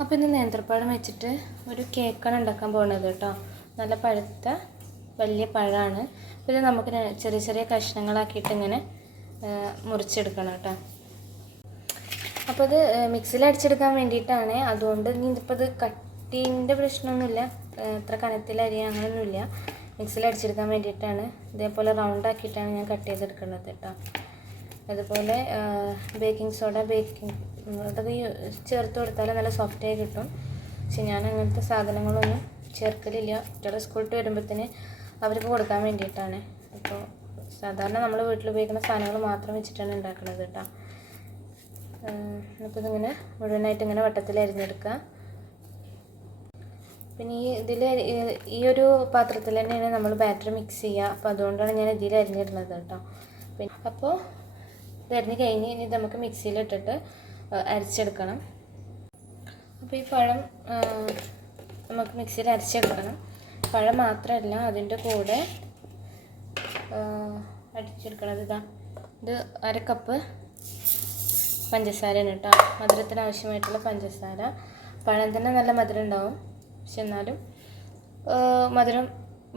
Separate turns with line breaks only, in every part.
അപ്പോൾ ഇന്ന് നേന്ത്രപ്പഴം വെച്ചിട്ട് ഒരു കേക്കാണ് ഉണ്ടാക്കാൻ പോകുന്നത് കേട്ടോ. നല്ല പഴുത്ത വലിയ പഴമാണ്. അപ്പോൾ ഇത് നമുക്ക് ചെറിയ ചെറിയ കഷ്ണങ്ങളാക്കിയിട്ട് ഇങ്ങനെ മുറിച്ചെടുക്കണം കേട്ടോ. അപ്പോൾ ഇത് മിക്സിയിൽ അടിച്ചെടുക്കാൻ വേണ്ടിയിട്ടാണ്. അതുകൊണ്ട് ഇതിപ്പോൾ ഇത് കട്ടീന്റെ പ്രശ്നമൊന്നുമില്ല. അത്ര കനത്തിൽ അരി അങ്ങനെയൊന്നുമില്ല. മിക്സിയിൽ അടിച്ചെടുക്കാൻ വേണ്ടിയിട്ടാണ്. ഇതേപോലെ റൗണ്ട് ആക്കിയിട്ടാണ് ഞാൻ കട്ട് ചെയ്തെടുക്കുന്നത് കേട്ടോ. അതുപോലെ ബേക്കിംഗ് സോഡ ബേക്കിംഗ് അതൊക്കെ ചേർത്ത് കൊടുത്താൽ നല്ല സോഫ്റ്റായി കിട്ടും. പക്ഷെ ഞാൻ അങ്ങനത്തെ സാധനങ്ങളൊന്നും ചേർക്കലില്ല. കുട്ടികളെ സ്കൂളിട്ട് വരുമ്പോഴത്തേന് അവർക്ക് കൊടുക്കാൻ വേണ്ടിയിട്ടാണ്. അപ്പോൾ സാധാരണ നമ്മൾ വീട്ടിൽ ഉപയോഗിക്കുന്ന സാധനങ്ങൾ മാത്രം വെച്ചിട്ടാണ് ഉണ്ടാക്കുന്നത് കേട്ടോ. അപ്പോൾ ഇതിങ്ങനെ മുഴുവനായിട്ട് ഇങ്ങനെ വട്ടത്തിൽ അരിഞ്ഞെടുക്കുക പിന്നെ ഈ ഇതിൽ ഈ ഒരു പാത്രത്തിൽ തന്നെയാണ് നമ്മൾ ബാറ്റർ മിക്സ് ചെയ്യുക അപ്പോൾ അതുകൊണ്ടാണ് ഞാൻ ഇതിൽ അരിഞ്ഞിടുന്നത് കേട്ടോ. പിന്നെ അപ്പോൾ ഇത് അരിഞ്ഞ് കഴിഞ്ഞ് ഇനി നമുക്ക് മിക്സിയിലിട്ടിട്ട് അരച്ചെടുക്കണം. അപ്പോൾ ഈ പഴം നമുക്ക് മിക്സിയിൽ അരച്ചെടുക്കണം. പഴം മാത്രമല്ല അതിന്റെ കൂടെ അടിച്ചെടുക്കണം ഇതാ. ഇത് അര കപ്പ് പഞ്ചസാരയാണ് കേട്ടോ. മധുരത്തിന് ആവശ്യമായിട്ടുള്ള പഞ്ചസാര. പഴം തന്നെ നല്ല മധുരം ഉണ്ടാവും. പക്ഷെ എന്നാലും മധുരം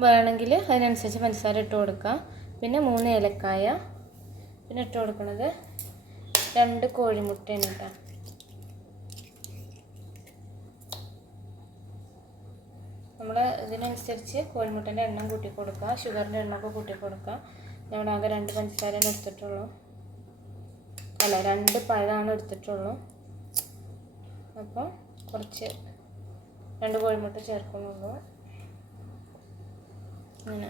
വേണമെങ്കിൽ അതിനനുസരിച്ച് പഞ്ചസാര ഇട്ട് കൊടുക്കുക പിന്നെ മൂന്ന് ഏലക്കായ പിന്നെ ഇട്ട് കൊടുക്കുന്നത് രണ്ട് കോഴിമുട്ടയാണ് കേട്ടോ നമ്മൾ ഇതിനനുസരിച്ച് കോഴിമുട്ടേന്റെ എണ്ണം കൂട്ടി കൊടുക്കുക ഷുഗറിന്റെ എണ്ണമൊക്കെ കൂട്ടി കൊടുക്കുക ഞാൻ ആകെ രണ്ട് പഞ്ചസാരയാണ് എടുത്തിട്ടുള്ളൂ. അല്ല രണ്ട് പഴമാണ് എടുത്തിട്ടുള്ളൂ. അപ്പോൾ കുറച്ച് രണ്ട് കോഴിമുട്ട ചേർക്കുന്നുള്ളൂ. അങ്ങനെ.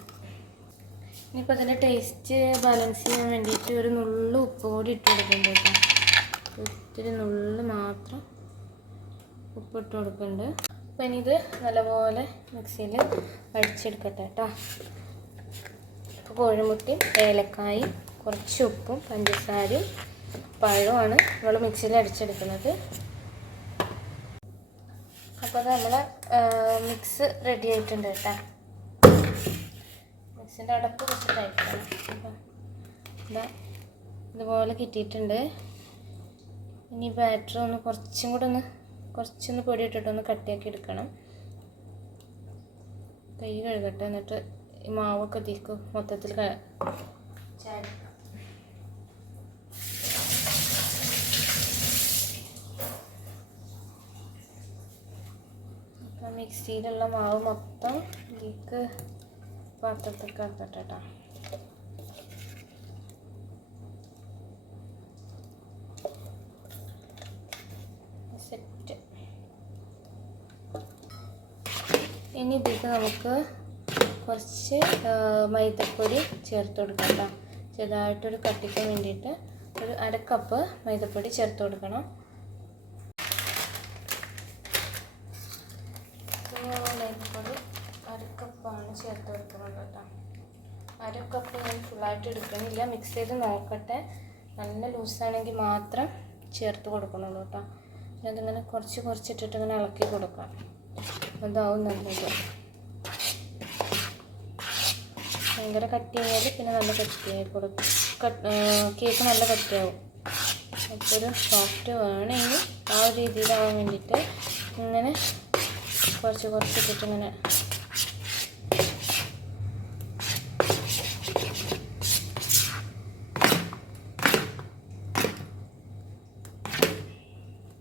ഇനിയിപ്പോൾ അതിന്റെ ടേസ്റ്റ് ബാലൻസ് ചെയ്യാൻ വേണ്ടിയിട്ട് ഒരു നുള്ളു ഉപ്പ് കൂടി ഇട്ട് കൊടുക്കുന്നുണ്ട് കേട്ടോ. ഒത്തിരി നുള്ളു മാത്രം ഉപ്പ് ഇട്ട് കൊടുക്കുന്നുണ്ട് അപ്പോൾ ഇനി ഇത് നല്ലപോലെ മിക്സിയിൽ അടിച്ചെടുക്കട്ടെ കേട്ടോ. അപ്പോൾ കോഴിമുട്ടയും ഏലക്കായും കുറച്ച് ഉപ്പും പഞ്ചസാരയും പഴവുമാണ് നമ്മൾ മിക്സിയിൽ അടിച്ചെടുക്കുന്നത്. അപ്പോൾ അത് നമ്മളെ മിക്സ് റെഡി ആയിട്ടുണ്ട് കേട്ടോ. മിക്സിന്റെ അടപ്പ് കുറച്ച് ടൈറ്റാണ് അപ്പം ഇതാ ഇതുപോലെ കിട്ടിയിട്ടുണ്ട്. ഇനി ബാറ്റർ ഒന്ന് കുറച്ചും കൂടെ ഒന്ന് കുറച്ചൊന്ന് പൊടി ഇട്ടിട്ട് ഒന്ന് കട്ടിയാക്കി എടുക്കണം. കൈ കഴുകട്ടെ എന്നിട്ട് ഈ മാവൊക്കെ തീക്ക് മൊത്തത്തിൽ മിക്സിയിലുള്ള മാവ് മൊത്തം ഇതിലേക്ക് കേട്ടോ സെറ്റ്. ഇനി ഇതിലേക്ക് നമുക്ക് കുറച്ച് മൈദപ്പൊടി ചേർത്ത് കൊടുക്കാം കേട്ടോ ചെറുതായിട്ടൊരു കട്ടിക്ക് വേണ്ടിയിട്ട് ഒരു അരക്കപ്പ് കപ്പ് മൈദപ്പൊടി ചേർത്ത് കൊടുക്കണം. അര കപ്പ് ഞാൻ ഫുള്ളായിട്ട് എടുക്കണില്ല. മിക്സ് ചെയ്ത് നോക്കട്ടെ. നല്ല ലൂസാണെങ്കിൽ മാത്രം ചേർത്ത് കൊടുക്കണുള്ളൂ കേട്ടോ പിന്നെ അതിങ്ങനെ കുറച്ച് കുറച്ചിട്ടിട്ട് ഇങ്ങനെ ഇളക്കി കൊടുക്കാം. അതാവും നല്ലത്. ഭയങ്കര കട്ടിയായാൽ പിന്നെ നല്ല കട്ടിയായി കൊടുക്കും കേക്ക് നല്ല കട്ടിയാവും. അപ്പോൾ ഒരു സോഫ്റ്റ് വേണമെങ്കിൽ ആ ഒരു രീതിയിലാവാൻ വേണ്ടിയിട്ട് ഇങ്ങനെ കുറച്ച് കുറച്ചിട്ടിട്ട് ഇങ്ങനെ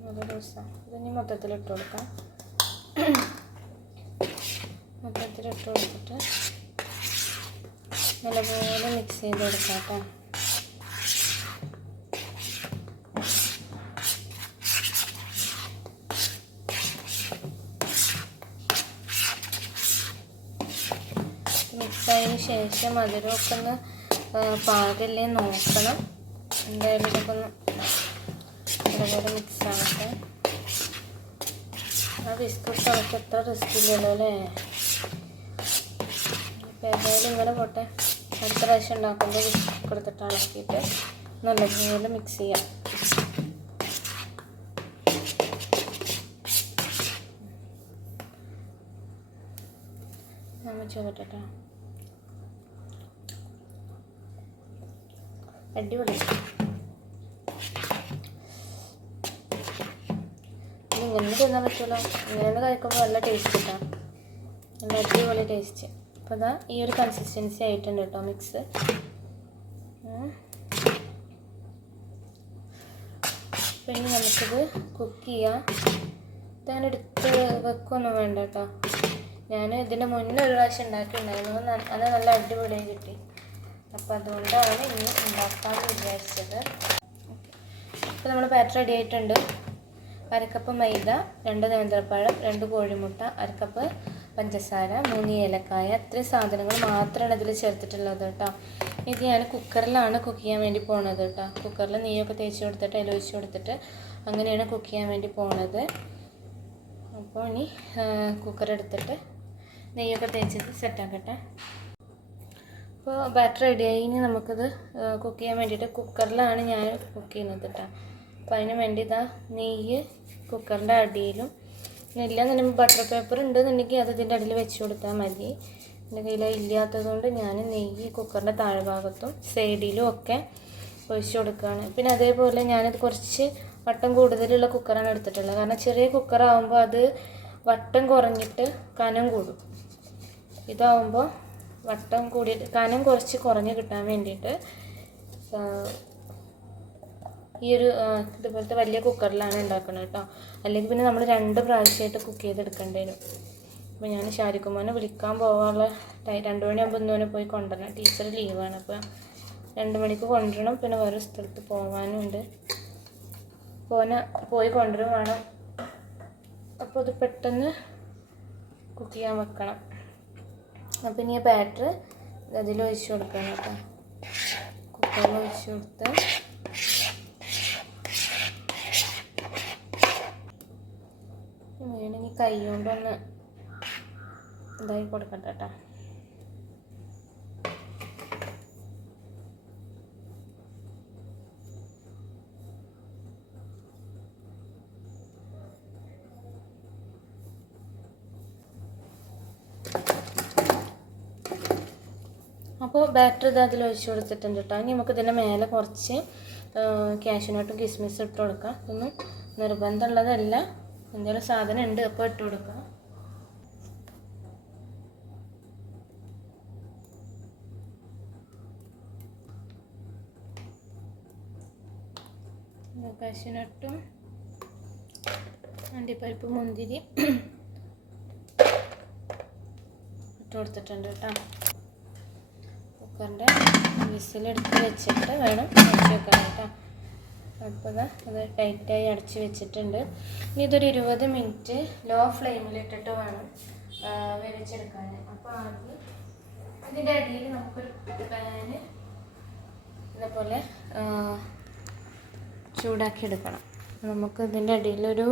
നല്ല ദിവസം ഇതിനി മൊത്തത്തിൽ ഇട്ട് കൊടുക്കാം. മൊത്തത്തിൽ ഇട്ട് കൊടുത്തിട്ട് നല്ലപോലെ മിക്സ് ചെയ്ത് കൊടുക്കാം കേട്ടോ. മിക്സായതിന് ശേഷം മധുരമൊക്കെ ഒന്ന് പാകല്ലേ നോക്കണം. എന്തായാലും ഇതൊക്കെ ഒന്ന് നല്ലപോലെ മിക്സ് ആവട്ടെ. ആ ബിസ്ക്കറ്റ് അവർക്ക് എത്ര റിസ്ക് ഇല്ലല്ലോ അല്ലേ അപ്പോൾ ഏതായാലും ഇങ്ങനെ പോട്ടെ അടുത്ത പ്രാവശ്യം ഉണ്ടാക്കുമ്പോൾ ബിസ്ക്കറ്റ് കൊടുത്തിട്ട് ഇളക്കിയിട്ട് നല്ലപോലെ മിക്സ് ചെയ്യാം നമ്മൾ അടിപൊളി ഇങ്ങനെ തിന്നാൻ പറ്റുമല്ലോ ഇങ്ങനെ കഴിക്കുമ്പോൾ നല്ല ടേസ്റ്റ് കിട്ടാം. നല്ല അടിപൊളി ടേസ്റ്റ് അപ്പോൾ അതാ ഈ ഒരു കൺസിസ്റ്റൻസി ആയിട്ടുണ്ട് കേട്ടോ മിക്സ് പിന്നെ നമുക്കിത് കുക്ക് ചെയ്യാം. ഇതങ്ങനെ എടുത്ത് വെക്കൊന്നും വേണ്ട കേട്ടോ ഞാൻ ഇതിന് മുന്നേ ഒരു പ്രാവശ്യം ഉണ്ടാക്കിയിട്ടുണ്ടായിരുന്നു. അത് നല്ല അടിപൊളിയായി കിട്ടി. അപ്പോൾ അതുകൊണ്ടാണ് ഇനി ഉണ്ടാക്കാമെന്ന് വിചാരിച്ചത്. അപ്പോൾ നമ്മൾ ബാറ്റർ റെഡി ആയിട്ടുണ്ട്. അരക്കപ്പ് മൈദ രണ്ട് നേന്ത്രപ്പഴം രണ്ട് കോഴിമുട്ട അരക്കപ്പ് പഞ്ചസാര മൂന്ന് ഏലക്കായ ഇത്രയും സാധനങ്ങൾ മാത്രമാണ് ഇതിൽ ചേർത്തിട്ടുള്ളത് കേട്ടോ. ഇത് ഞാൻ കുക്കറിലാണ് കുക്ക് ചെയ്യാൻ വേണ്ടി പോണത് കേട്ടോ. കുക്കറിൽ നെയ്യൊക്കെ തേച്ച് കൊടുത്തിട്ട് അതിൽ ഒഴിച്ച് കൊടുത്തിട്ട് അങ്ങനെയാണ് കുക്ക് ചെയ്യാൻ വേണ്ടി പോണത്. അപ്പോൾ ഇനി കുക്കർ എടുത്തിട്ട് നെയ്യൊക്കെ തേച്ചിട്ട് സെറ്റാക്കട്ടെ അപ്പോൾ ബാറ്റർ റെഡിയായി ഇനി നമുക്കിത് കുക്ക് ചെയ്യാൻ വേണ്ടിയിട്ട് കുക്കറിലാണ് ഞാൻ കുക്ക് ചെയ്യുന്നത് കേട്ടോ. അപ്പോൾ അതിന് വേണ്ടി ഇതാ നെയ്യ് കുക്കറിന്റെ അടിയിലും ഇല്ല ഇല്ലാന്നുണ്ടെങ്കിൽ ബട്ടർ പേപ്പർ ഉണ്ടെന്നുണ്ടെങ്കിൽ അത് ഇതിന്റെ അടിയിൽ വെച്ച് കൊടുത്താൽ മതി. എന്റെ കയ്യിൽ ഇല്ലാത്തതുകൊണ്ട് ഞാൻ നെയ്യ് കുക്കറിന്റെ താഴ്ഭാഗത്തും സൈഡിലും ഒക്കെ ഒഴിച്ച് കൊടുക്കുകയാണ്. പിന്നെ അതേപോലെ ഞാനത് കുറച്ച് വട്ടം കൂടുതലുള്ള കുക്കറാണ് എടുത്തിട്ടുള്ളത്. കാരണം ചെറിയ കുക്കറാകുമ്പോൾ അത് വട്ടം കുറഞ്ഞിട്ട് കനം കൂടും. ഇതാവുമ്പോൾ വട്ടം കൂടിയിട്ട് കനം കുറച്ച് കുറഞ്ഞ് കിട്ടാൻ വേണ്ടിയിട്ട് ഈ ഒരു ഇതുപോലത്തെ വലിയ കുക്കറിലാണ് ഉണ്ടാക്കുന്നത് കേട്ടോ. അല്ലെങ്കിൽ പിന്നെ നമ്മൾ രണ്ട് പ്രാവശ്യമായിട്ട് കുക്ക് ചെയ്തെടുക്കേണ്ടി വരും. അപ്പോൾ ഞാൻ ഷാരിക്കുമാനെ വിളിക്കാൻ പോകാനുള്ള രണ്ട് മണിയാകുമ്പോൾ ഇന്നോനെ പോയി കൊണ്ടുവരണം. ടീച്ചർ ലീവാണ്. അപ്പോൾ രണ്ട് മണിക്ക് കൊണ്ടുവരണം. പിന്നെ വേറെ സ്ഥലത്ത് പോകാനും ഉണ്ട് പോന പോയി കൊണ്ടുവരും വേണം. അപ്പോൾ അത് പെട്ടെന്ന് കുക്ക് ചെയ്യാൻ വെക്കണം. അപ്പോൾ ഇനി ബാറ്റർ അതിൽ ഒഴിച്ച് കൊടുക്കണം കേട്ടോ. കുക്കറിൽ ഒഴിച്ച് കൊടുത്ത് ഇനി വേണമെങ്കിൽ കൈ കൊണ്ടൊന്ന് ഇതായി കൊടുക്കട്ടെ കേട്ടോ അപ്പോൾ ബാറ്റർ ഇത് അതിൽ ഒഴിച്ച് കൊടുത്തിട്ടുണ്ട് കേട്ടോ ഇനി നമുക്ക് ഇതിന്റെ മേലെ കുറച്ച് ക്യാഷ്യൂനട്ടും കിസ്മിസും ഇട്ട് കൊടുക്കാം. ഇതൊന്നും നിർബന്ധമുള്ളതല്ല. എന്തെങ്കിലും സാധനം ഉണ്ട് അപ്പോൾ ഇട്ട് കൊടുക്കാം. കശിനട്ടും അണ്ടിപ്പരിപ്പ് മുന്തിരി ഇട്ട് കൊടുത്തിട്ടുണ്ട് കേട്ടോ. കുക്കറിന്റെ വിസിലെടുത്ത് വെച്ചിട്ട് വേണം വെച്ച് വെക്കാൻ കേട്ടോ. അപ്പോൾ അത് ടൈറ്റായി അടച്ച് വെച്ചിട്ടുണ്ട്. ഇനി ഇതൊരു ഇരുപത് മിനിറ്റ് ലോ ഫ്ലെയിമിലിട്ടിട്ട് വേണം വേവിച്ചെടുക്കാൻ അപ്പോൾ ആദ്യം ഇതിന്റെ അടിയിൽ നമുക്കൊരു പാന് ഇതേപോലെ ചൂടാക്കി എടുക്കണം നമുക്ക് ഇതിന്റെ അടിയിലൊരു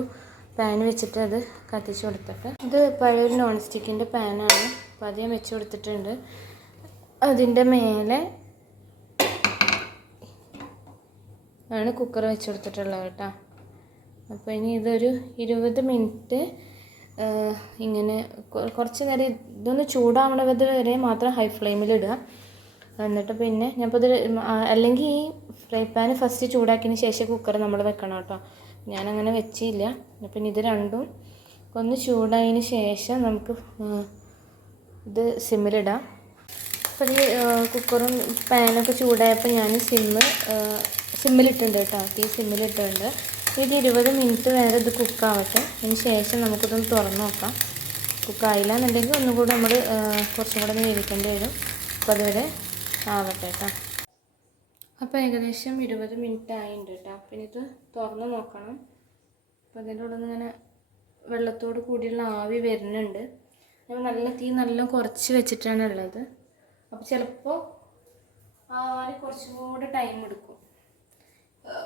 പാൻ വെച്ചിട്ട് അത് കത്തിച്ചു കൊടുത്തിട്ട്. ഇത് പഴയൊരു നോൺ സ്റ്റിക്കിന്റെ പാനാണ്. അപ്പോൾ അധികം വെച്ച് കൊടുത്തിട്ടുണ്ട്. അതിന്റെ മേലെ ആണ് കുക്കർ വെച്ച് കൊടുത്തിട്ടുള്ളത് കേട്ടോ. അപ്പോൾ ഇനി ഇതൊരു ഇരുപത് മിനിറ്റ് ഇങ്ങനെ കുറച്ച് നേരം ഇതൊന്ന് ചൂടാവണത് വരെ മാത്രം ഹൈ ഫ്ലെയിമിൽ ഇടുക. എന്നിട്ട് പിന്നെ ഞാനിപ്പോൾ ഇത് അല്ലെങ്കിൽ ഈ ഫ്രൈ പാൻ ഫസ്റ്റ് ചൂടാക്കിയതിന് ശേഷം കുക്കർ നമ്മൾ വെക്കണം കേട്ടോ. ഞാനങ്ങനെ വെച്ചില്ല. പിന്നെ ഇത് രണ്ടും ഒന്ന് ചൂടായതിന് ശേഷം നമുക്ക് ഇത് സിമ്മിലിടാം അപ്പോൾ ഈ കുക്കറും പാനൊക്കെ ചൂടായപ്പോൾ ഞാൻ സിമ്മ് സിമ്മിലിട്ടുണ്ട് കേട്ടോ. തീ സിമ്മിലിട്ടുണ്ട്. ഇത് ഇരുപത് മിനിറ്റ് വരെ ഇത് കുക്കാവട്ടെ അതിന് ശേഷം നമുക്കിതൊന്ന് തുറന്നു നോക്കാം. കുക്കായില്ല എന്നുണ്ടെങ്കിൽ ഒന്നും കൂടെ നമ്മൾ കുറച്ചും കൂടെ വേവിക്കേണ്ടി വരും. അപ്പോൾ അതുവരെ ആവട്ടെ കേട്ടോ. അപ്പോൾ ഏകദേശം ഇരുപത് മിനിറ്റ് ആയിട്ടുണ്ട് കേട്ടോ. പിന്നെ ഇത് തുറന്ന് നോക്കണം. അപ്പോൾ അതിന്റെ നിന്ന് ഇങ്ങനെ വെള്ളത്തോട് കൂടിയുള്ള ആവി വരുന്നുണ്ട്. ഞാൻ നല്ല തീ നല്ല കുറച്ച് വെച്ചിട്ടാണ് ഉള്ളത്. അപ്പോൾ ചിലപ്പോൾ ആവാൻ കുറച്ചും കൂടെ ടൈം എടുക്കും.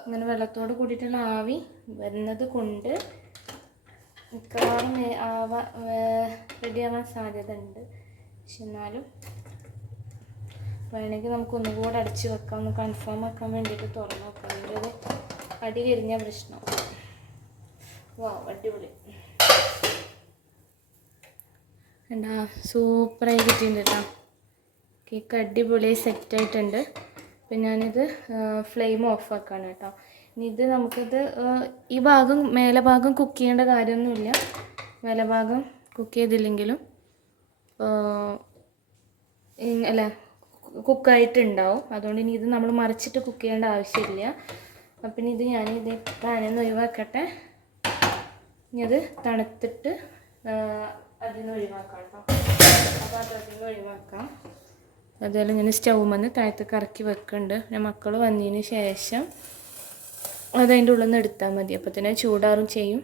ഇങ്ങനെ വെള്ളത്തോട് കൂടിയിട്ടുള്ള ആവി വരുന്നത് കൊണ്ട് മിക്കവാറും ആവാ റെഡിയാവാൻ സാധ്യത ഉണ്ട് പക്ഷെ എന്നാലും വേണമെങ്കിൽ നമുക്ക് ഒന്നുകൂടെ അടച്ച് വെക്കാം. ഒന്ന് കൺഫേം ആക്കാൻ വേണ്ടിയിട്ട് തുറന്നു നോക്കാം അതിന്റെ ഒരു അടി കരിഞ്ഞ പ്രശ്നം. വാ അടിപൊളി. എന്താ സൂപ്പറായി കിട്ടിയിട്ടുണ്ട് കേട്ടോ. കേക്ക് അടിപൊളിയായി സെറ്റായിട്ടുണ്ട് അപ്പം ഞാനിത് ഫ്ലെയിം ഓഫ് കേട്ടോ. ഇനി ഇത് നമുക്കിത് ഈ ഭാഗം മേലെ ഭാഗം കുക്ക് ചെയ്യേണ്ട കാര്യമൊന്നുമില്ല. മേലെ ഭാഗം കുക്ക് ചെയ്തില്ലെങ്കിലും അല്ല കുക്കായിട്ടുണ്ടാവും അതുകൊണ്ട് ഇനി ഇത് നമ്മൾ മറിച്ചിട്ട് കുക്ക് ചെയ്യേണ്ട ആവശ്യമില്ല. അപ്പം ഇത് ഞാൻ ഇത് പാനിൽ നിന്ന് ഒഴിവാക്കട്ടെ. ഇനി അത് തണുത്തിട്ട് അതിൽ നിന്ന് ഒഴിവാക്കാം കേട്ടോ. അപ്പോൾ അത് നിന്ന് ഒഴിവാക്കാം. അതുപോലെ ഞാൻ സ്റ്റൗമെന്ന് താഴത്ത് കറക്കി വെക്കുന്നുണ്ട് പിന്നെ മക്കൾ വന്നതിന് ശേഷം അതതിന്റെ ഉള്ളിൽ നിന്ന് എടുത്താൽ മതി. അപ്പോൾ തന്നെ ചൂടാറും ചെയ്യും.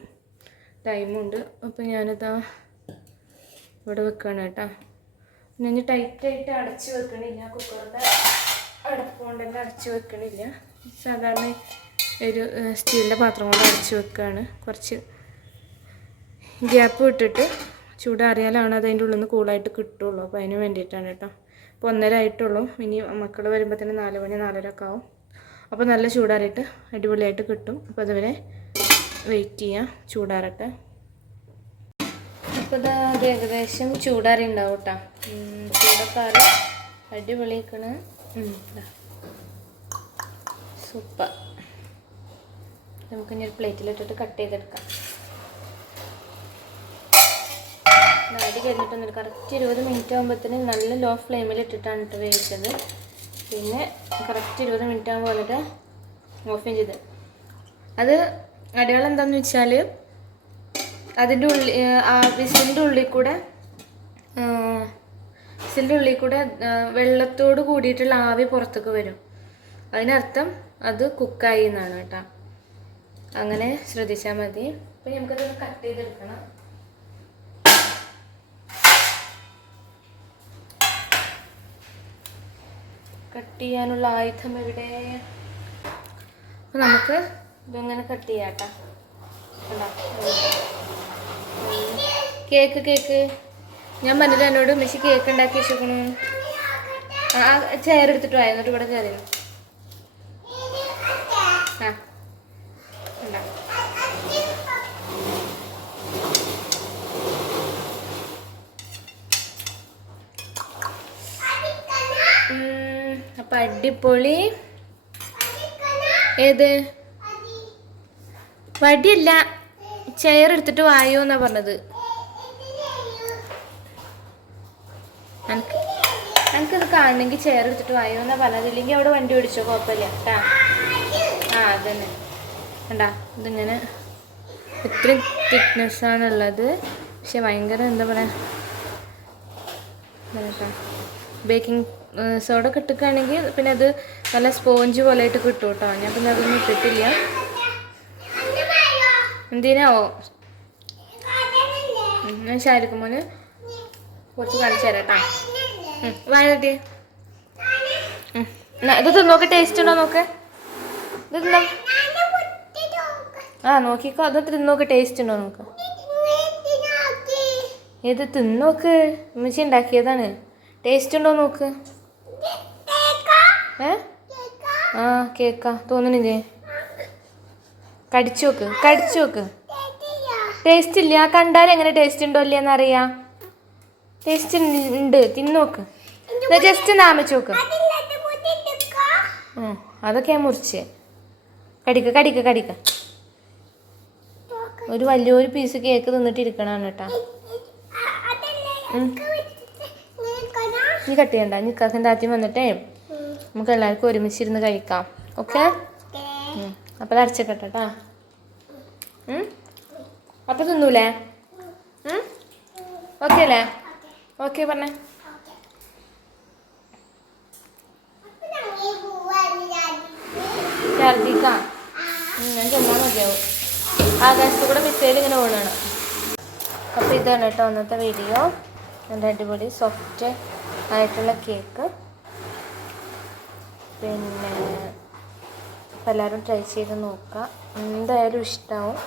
ടൈമുണ്ട് അപ്പോൾ ഞാനിതാ ഇവിടെ വെക്കുകയാണ് കേട്ടോ. പിന്നെ ഞാൻ ടൈറ്റായിട്ട് അടച്ച് വെക്കണില്ല. കുക്കറിന്റെ അടപ്പ് കൊണ്ട് തന്നെ അടച്ച് വെക്കണില്ല. സാധാരണ ഒരു സ്റ്റീലിന്റെ പാത്രം കൊണ്ട് അടച്ച് വെക്കുകയാണ് കുറച്ച് ഗ്യാപ്പ് വിട്ടിട്ട് ചൂടാറിയാലാണ് അതതിന്റെ ഉള്ളിൽ നിന്ന് കൂളായിട്ട് കിട്ടുള്ളൂ. അപ്പോൾ അതിന് വേണ്ടിയിട്ടാണ് കേട്ടോ. അപ്പോൾ ഒന്നര ആയിട്ടുള്ളൂ. ഇനി മക്കൾ വരുമ്പോൾ തന്നെ നാല് മണി നാലര ഒക്കെ ആവും. അപ്പോൾ നല്ല ചൂടാറിയിട്ട് അടിപൊളിയായിട്ട് കിട്ടും. അപ്പോൾ അതുവരെ വെയിറ്റ് ചെയ്യാം. ചൂടാറട്ടെ. അപ്പോൾ അത് ഏകദേശം ചൂടാറി ഉണ്ടാവും കേട്ടോ ചൂടക്കാറ് ആറി. അടിപൊളിയാക്കണ് സൂപ്പർ. നമുക്കിനി ഒരു പ്ലേറ്റിലിട്ടിട്ട് കട്ട് ചെയ്തെടുക്കാം. നാടി കഴിഞ്ഞിട്ടൊന്നുമില്ല കറക്റ്റ് ഇരുപത് മിനിറ്റ് ആകുമ്പോഴത്തേന് നല്ല ലോ ഫ്ലെയിമിൽ ഇട്ടിട്ടാണ് ഇട്ട് വേവിച്ചത്. പിന്നെ കറക്റ്റ് ഇരുപത് മിനിറ്റ് ആകുമ്പോൾ വന്നിട്ട് ഓഫ് ചെയ്ത്. അത് അടയാളം എന്താണെന്ന് വെച്ചാൽ അതിന്റെ ഉള്ളി ആ വിസിലിന്റെ ഉള്ളിൽ കൂടെ വിസിലിന്റെ ഉള്ളിൽ കൂടെ വെള്ളത്തോട് കൂടിയിട്ടുള്ള ആവി പുറത്തേക്ക് വരും. അതിനർത്ഥം അത് കുക്കായി എന്നാണ് കേട്ടോ. അങ്ങനെ ശ്രദ്ധിച്ചാൽ മതി. അപ്പം നമുക്കത് കട്ട് ചെയ്തെടുക്കണം. കട്ട് ചെയ്യാനുള്ള ആയുധം എവിടെ? അപ്പം നമുക്ക് ഇതിങ്ങനെ കട്ട് ചെയ്യാം കേട്ടോ കണ്ടോ? Cake cake. ഞാൻ പറഞ്ഞിട്ട് എന്നോട് മെസ്സി കേക്ക് ഉണ്ടാക്കി വെച്ചേക്കണു. ആ ചെയർ എടുത്തിട്ട് വായ എന്നിട്ട് ഇവിടെ കയറിയോ ആ കണ്ടോ? ഉം, അപ്പൊ ഏത്? വടിയല്ല ചെയർ എടുത്തിട്ട് വായോ എന്നാ പറഞ്ഞത്. എനിക്ക് എനിക്കത് കാണണമെങ്കിൽ ചെയർ എടുത്തിട്ട് വായോ എന്നാ പറഞ്ഞത്. ഇല്ലെങ്കിൽ അവിടെ വണ്ടി ഓടിച്ചോ കുഴപ്പമില്ല കേട്ടാ ആ അതന്നെ. കണ്ടാ ഇതിങ്ങനെ ഇത്രയും തിക്നെസ് ആണുള്ളത്. പക്ഷെ ഭയങ്കര എന്താ പറയാ ബേക്കിംഗ് സോഡ ഒക്കെ ഇട്ടിക്കുകയാണെങ്കിൽ പിന്നെ അത് നല്ല സ്പോഞ്ച് പോലെ ആയിട്ട് കിട്ടും കേട്ടോ. ഞാൻ പിന്നെ അതൊന്നും ഇട്ടിട്ടില്ല. എന്തിനാവോ ഞാൻ ശാരിക്കും മോന് കുറച്ച് കാണിച്ചു തരാം കേട്ടോ. വാഴട്ടി ഇത് തിന്നോക്കെ ടേസ്റ്റ് ഉണ്ടോ നോക്ക്? ഇത് തിന്നോ? ആ നോക്കിക്കോ. അത് തിന്നോക്ക് ടേസ്റ്റ് ഉണ്ടോ നോക്ക്? ഇത് തിന്നോക്ക് ഉമ്മച്ചി ഉണ്ടാക്കിയതാണ്. ടേസ്റ്റ് ഉണ്ടോ നോക്ക്? ഏ? ആ കേക്കാ. തോന്നണില്ലേ കടിച്ചു നോക്ക് കടിച്ചു നോക്ക് ടേസ്റ്റ് ഇല്ല. കണ്ടാൽ എങ്ങനെ ടേസ്റ്റ് ഉണ്ടോ ഇല്ലയെന്ന് അറിയാം ടേസ്റ്റ് ഉണ്ട്. തിന്നോക്ക് ജസ്റ്റ് നാമിച്ചു നോക്ക്. ഉം, അതൊക്കെ ഞാൻ മുറിച്ച്. കടിക്ക കടിക്ക കടിക്ക. ഒരു വലിയൊരു പീസ് കേക്ക് തിന്നിട്ട് ഇരിക്കണാണ് കേട്ടാ നീ കട്ട് ചെയ്യണ്ട. നീ കാക്കന്റെ ആദ്യം വന്നിട്ടേ നമുക്ക് എല്ലാവർക്കും ഒരുമിച്ചിരുന്ന് കഴിക്കാം. ഓക്കെ അപ്പോൾ അത് അടച്ചേക്കട്ടെ കേട്ടാ അപ്പം തിന്നൂലേ? ഓക്കെ അല്ലേ? ഓക്കെ പറഞ്ഞേ. ഛർദിക്കാം. ഞാൻ മതിയാവും. ആകാശത്ത് കൂടെ മിസൈൽ ഇങ്ങനെ ഓണാണ് അപ്പോൾ ഇതാണ് കേട്ടോ അന്നത്തെ വീഡിയോ നല്ല അടിപൊളി സോഫ്റ്റ് ആയിട്ടുള്ള കേക്ക് പിന്നെ എല്ലാവരും ട്രൈ ചെയ്ത് നോക്കുക എന്തായാലും ഇഷ്ടമാവും